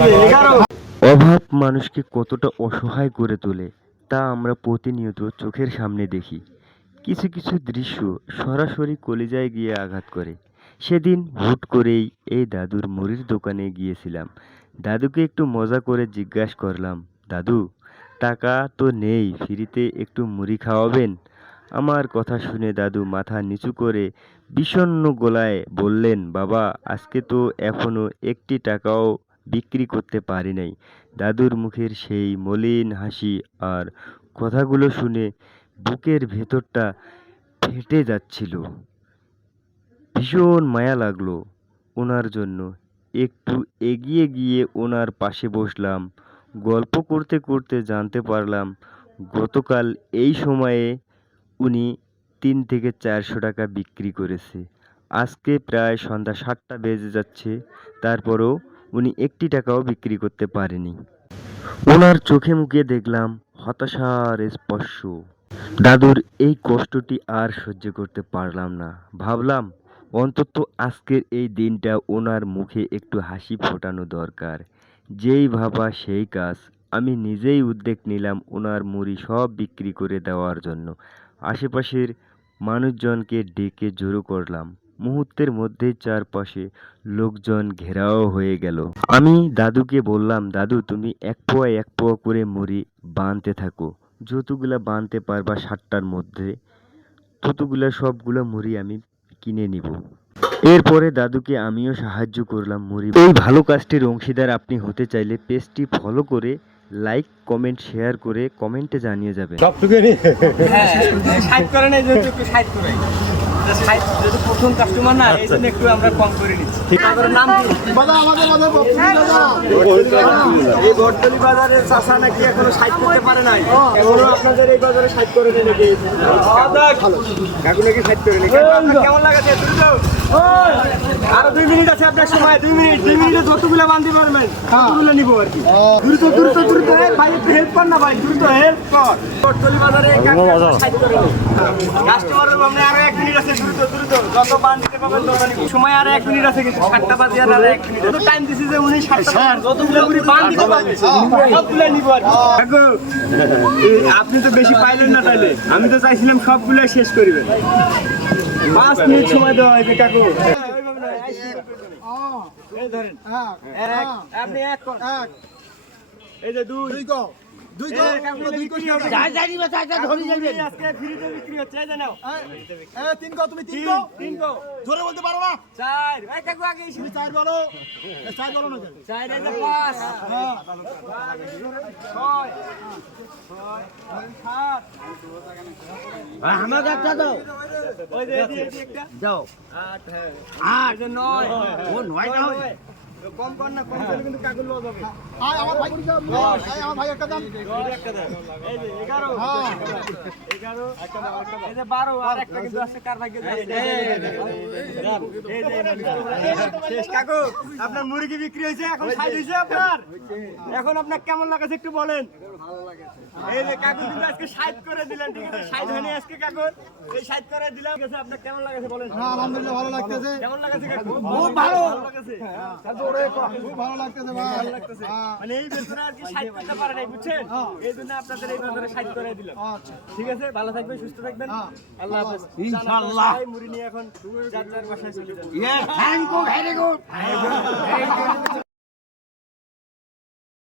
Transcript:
অভাব মানুষকে কতটা অসহায় করে তোলে তা আমরা প্রতিনিয়ত চোখের সামনে দেখি। কিছু কিছু দৃশ্য সরাসরি কলিজায় গিয়ে আঘাত করে। সেদিন হুট করেই এই দাদুর মুড়ির দোকানে গিয়েছিলাম। দাদুকে একটু মজা করে জিজ্ঞাসা করলাম, দাদু, টাকা তো নেই, ফ্রিতে একটু মুড়ি খাওয়াবেন? আমার কথা শুনে দাদু মাথা নিচু করে বিষণ্ণ গলায় বললেন, বাবা, আজকে তো এখনো একটি টাকাও বিক্রি করতে পারি নাই। দাদুর মুখের সেই মলিন হাসি আর কথাগুলো শুনে বুকের ভেতরটা ফেটে যাচ্ছিল। ভীষণ মায়া লাগলো ওনার জন্য। একটু এগিয়ে গিয়ে ওনার পাশে বসলাম। গল্প করতে করতে জানতে পারলাম গতকাল এই সময়ে উনি 300 থেকে 400 টাকা বিক্রি করেছে। আজকে প্রায় সন্ধ্যা 7টা বেজে যাচ্ছে, তারপরও উনি একটি টাকাও বিক্রি করতে পারেনি। ওনার চোখে মুখে দেখলাম হতাশার স্পর্শ। দাদুর এই কষ্টটি আর সহ্য করতে পারলাম না। ভাবলাম অন্তত আজকের এই দিনটা ওনার মুখে একটু হাসি ফোটানো দরকার। যেই ভাবা সেই কাজ। আমি নিজেই উদ্যোগ নিলাম ওনার মুড়ি সব বিক্রি করে দেওয়ার জন্য। আশেপাশের মানুষজনকে ডেকে জড়ো করলাম। মুহূর্তের মধ্যেই চারপাশে লোকজন ঘেরাও হয়ে গেল। আমি দাদুকে বললাম, দাদু, তুমি এক পোয়া করে মুড়ি বানতে থাকো। যতগুলা বানতে পারবা 7টার মধ্যে, ততগুলা সবগুলো মুড়ি আমি কিনে নিব। এরপরে দাদুকে আমিও সাহায্য করলাম মুড়ি। এই ভালো কাজটির অংশীদার আপনি হতে চাইলে পেজটি ফলো করে লাইক, কমেন্ট, শেয়ার করে কমেন্টে জানিয়ে যাবেন। প্রথম কাস্টমার না, এই জন্য একটু আমরা কম করে নিচ্ছি। নাম এই বটতলী বাজারের চাষা নাকি এখনো 60 করতে পারে নাই। এখনো আপনাদের এই বাজারে 60 করে নেই নাকি? কাকু নাকি 60 করে নেই। কেমন লাগাছে? আরো 2 মিনিট আছে আপনার সময়। 2 মিনিটে যতগুলো বাঁধতে পারবেন ততগুলো নিবো আর কি। দ্রুত ভাই, একটু হেল্প কর না ভাই, দ্রুত হেল্প কর। বটতলী বাজারে 60 করে নেই। কাস্টমারের সামনে আরো 1 মিনিট আছে। দ্রুত যত বান দিতে পারবেন তত নিবো। সময় আরো 1 মিনিট আছে, কিন্তু 7টা বাজে আর 1 মিনিট। যত টাইম দিছি যে উনি 7টা যতগুলো উনি বান দিতে পারবে সবগুলো নিবো আর কি। কাকু, আপনি তো বেশি পাইলেন না, তাইলে আমি তো চাইছিলাম সবগুলো শেষ করিবেন। 5 মিনিট সময় দেওয়া হয়েছে কাকু। এই ধরেন, আপনি 1 কর। এই যে 2 আজকে ফ্রিতে বিক্রি হচ্ছে। এই যে নাও। 3 কো, তুমি 3 কো জোরে বলতে পারো না? 4 এই কাকু আগে তুমি 4 বলো। 4 বলো না কেন? 4 এই যে 5 হ্যাঁ 6 আমার একটা দাও। ওই যে একটা দাও। 8 হ্যাঁ 8 যে 9 ও 9 দাও। কম কর না, কম করলে কিন্তু কাকুল লস হবে। আমার ভাই একটা দাম। একটা দাও। এই যে 11 হ্যাঁ 11 একটা দাও, একটা দাও। এই যে 12 আর একটা কিন্তু আছে, কার ভাগ্যে আছে? এই যে শেষ। কাকু, আপনার মুরগি বিক্রি হয়েছে, এখন 60 হয়েছে আপনার। এখন আপনার কেমন লাগছে একটু বলেন। ভালো লাগছে। এই যে কাকু কিন্তু আজকে 60 করে দিলেন, ঠিক আছে? 60 হয়নি আজকে কাকু, এই 60 করে দিলাম। ঠিক আছে, আপনার কেমন লাগছে বলেন। হ্যাঁ আলহামদুলিল্লাহ ভালো লাগতেছে। কেমন লাগছে কাকু? খুব ভালো লাগছে। খুব ভালো লাগতেছে ভাই। ভালো লাগতেছে। মানে এই বেচারা আর কি 60 করতে পারে নাই, বুঝছেন? এই জন্য আপনাদের এই বাজারে 60 করে দিলাম। ঠিক আছে, ভালো থাকবেন, সুস্থ থাকবেন। আল্লাহ হাফেজ। ইনশাআল্লাহ। মুড়ি নিয়ে এখন যার যার বাসায় চলে যান। Thank you, very good.